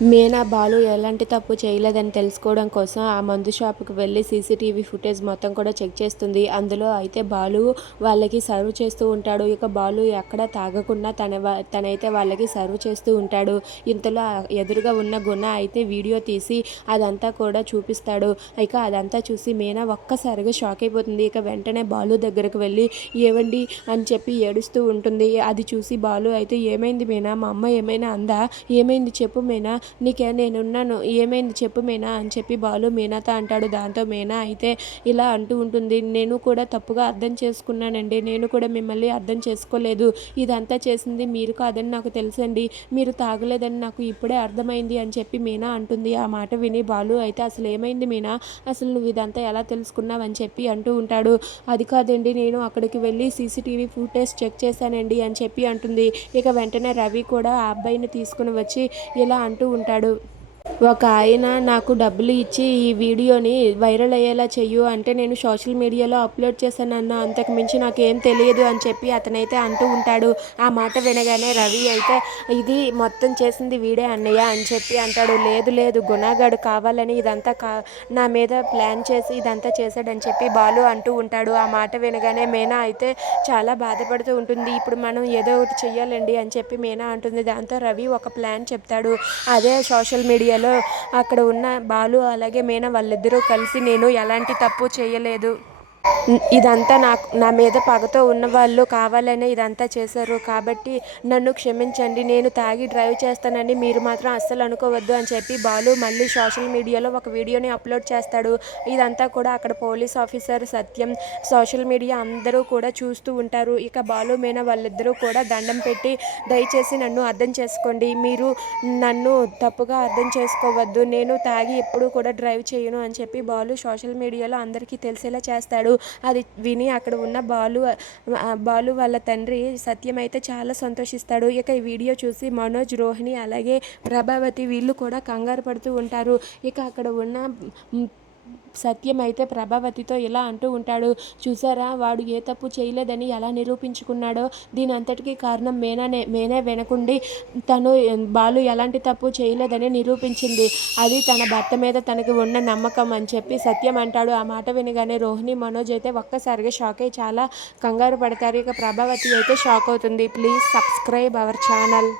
మీనా బాలు ఎలాంటి తప్పు చేయలేదని తెలుసుకోవడం కోసం ఆ మందు షాపుకి వెళ్ళి సీసీటీవీ ఫుటేజ్ మొత్తం కూడా చెక్ చేస్తుంది. అందులో అయితే బాలు వాళ్ళకి సర్వ్ చేస్తూ ఉంటాడు. ఇక బాలు ఎక్కడ తాగకుండా తన తనైతే వాళ్ళకి సర్వ్ చేస్తూ ఉంటాడు. ఇంతలో ఎదురుగా ఉన్న గుణ అయితే వీడియో తీసి అదంతా కూడా చూపిస్తాడు. ఇక అదంతా చూసి మీనా ఒక్కసారిగా షాక్ అయిపోతుంది. ఇక వెంటనే బాలు దగ్గరకు వెళ్ళి ఏవండి? అని చెప్పి ఏడుస్తూ ఉంటుంది. అది చూసి బాలు అయితే ఏమైంది మీనా? మా అమ్మ ఏమైనా అందా? ఏమైంది? చెప్పు మీనా. నీకే నేనున్నాను ఏమైంది చెప్పు మీనా అని చెప్పి బాలు మీనాతో అంటాడు. దాంతో మీనా అయితే ఇలా అంటూ ఉంటుంది. నేను కూడా తప్పుగా అర్థం చేసుకున్నానండి. నేను కూడా మిమ్మల్ని అర్థం చేసుకోలేదు. ఇదంతా చేసింది మీరు కాదని నాకు తెలుసండి. మీరు తాగలేదని నాకు ఇప్పుడే అర్థమైంది అని చెప్పి మీనా అంటుంది. ఆ మాట విని బాలు అయితే అసలు ఏమైంది మీనా? అసలు నువ్వు ఇదంతా ఎలా తెలుసుకున్నావు? అని చెప్పి అంటూ ఉంటాడు. అది కాదండి. నేను అక్కడికి వెళ్ళి సీసీటీవీ ఫుటేజ్ చెక్ చేశానండి అని చెప్పి అంటుంది. ఇక వెంటనే రవి కూడా ఆ అబ్బాయిని తీసుకుని వచ్చి ఇలా అంటూ ఉంటాడు. ఒక ఆయన నాకు డబ్బులు ఇచ్చి ఈ వీడియోని వైరల్ అయ్యేలా చెయ్యు అంటే నేను సోషల్ మీడియాలో అప్లోడ్ చేశాను అన్న అంతకు మించి నాకేం తెలియదు అని చెప్పి అతనైతే అంటూ ఉంటాడు. ఆ మాట వినగానే రవి అయితే ఇది మొత్తం చేసింది వీడే అన్నయ్య అని చెప్పి అంటాడు. లేదు లేదు గుణాగాడు కావాలని ఇదంతా కా నా మీద ప్లాన్ చేసి ఇదంతా చేశాడని చెప్పి బాలు అంటూ ఉంటాడు. ఆ మాట వినగానే మీనా అయితే చాలా బాధపడుతూ ఉంటుంది. ఇప్పుడు మనం ఏదో ఒకటి చెయ్యాలండి అని చెప్పి మీనా అంటుంది. దాంతో రవి ఒక ప్లాన్ చెప్తాడు. అదే సోషల్ మీడియా మీడియాలో అక్కడ ఉన్న బాలు అలాగే మీనా వాళ్ళిద్దరూ కలిసి నేను ఎలాంటి తప్పు చేయలేదు. ఇదంతా నాకు నా మీద పగతో ఉన్న వాళ్ళు కావాలనే ఇదంతా చేశారు. కాబట్టి నన్ను క్షమించండి నేను తాగి డ్రైవ్ చేస్తానని మీరు మాత్రం అస్సలు అనుకోవద్దు అని చెప్పి బాలు మళ్ళీ సోషల్ మీడియాలో ఒక వీడియోని అప్లోడ్ చేస్తాడు. ఇదంతా కూడా అక్కడ police officer Satyam. Social media అందరూ కూడా చూస్తూ ఉంటారు. ఇక బాలు మీనా వాళ్ళిద్దరూ కూడా దండం పెట్టి దయచేసి నన్ను అర్థం చేసుకోండి. మీరు నన్ను తప్పుగా అర్థం చేసుకోవద్దు. నేను తాగి ఎప్పుడూ కూడా డ్రైవ్ చేయను అని చెప్పి బాలు సోషల్ మీడియాలో అందరికీ తెలిసేలా చేస్తాడు. అది విని అక్కడ ఉన్న బాలు బాలు వాళ్ళ తండ్రి సత్యం అయితే చాలా సంతోషిస్తాడు. ఇక ఈ వీడియో చూసి మనోజ్ రోహిణి అలాగే ప్రభావతి వీళ్ళు కూడా కంగారు పడుతూ ఉంటారు. ఇక అక్కడ ఉన్న సత్యం అయితే ప్రభావతితో ఇలా అంటూ ఉంటాడు. చూసారా? వాడు ఏ తప్పు చేయలేదని ఎలా నిరూపించుకున్నాడో? దీని అంతటికీ కారణం మేనానే మేనే వెనకుండి తను బాలు ఎలాంటి తప్పు చేయలేదని నిరూపించింది. అది తన భర్త మీద తనకి ఉన్న నమ్మకం అని చెప్పి సత్యం అంటాడు. ఆ మాట వినగానే రోహిణి మనోజ్ అయితే ఒక్కసారిగా షాక్ అయ్యి చాలా కంగారు పడతారు. ఇక ప్రభావతి అయితే షాక్ అవుతుంది. Please subscribe our channel.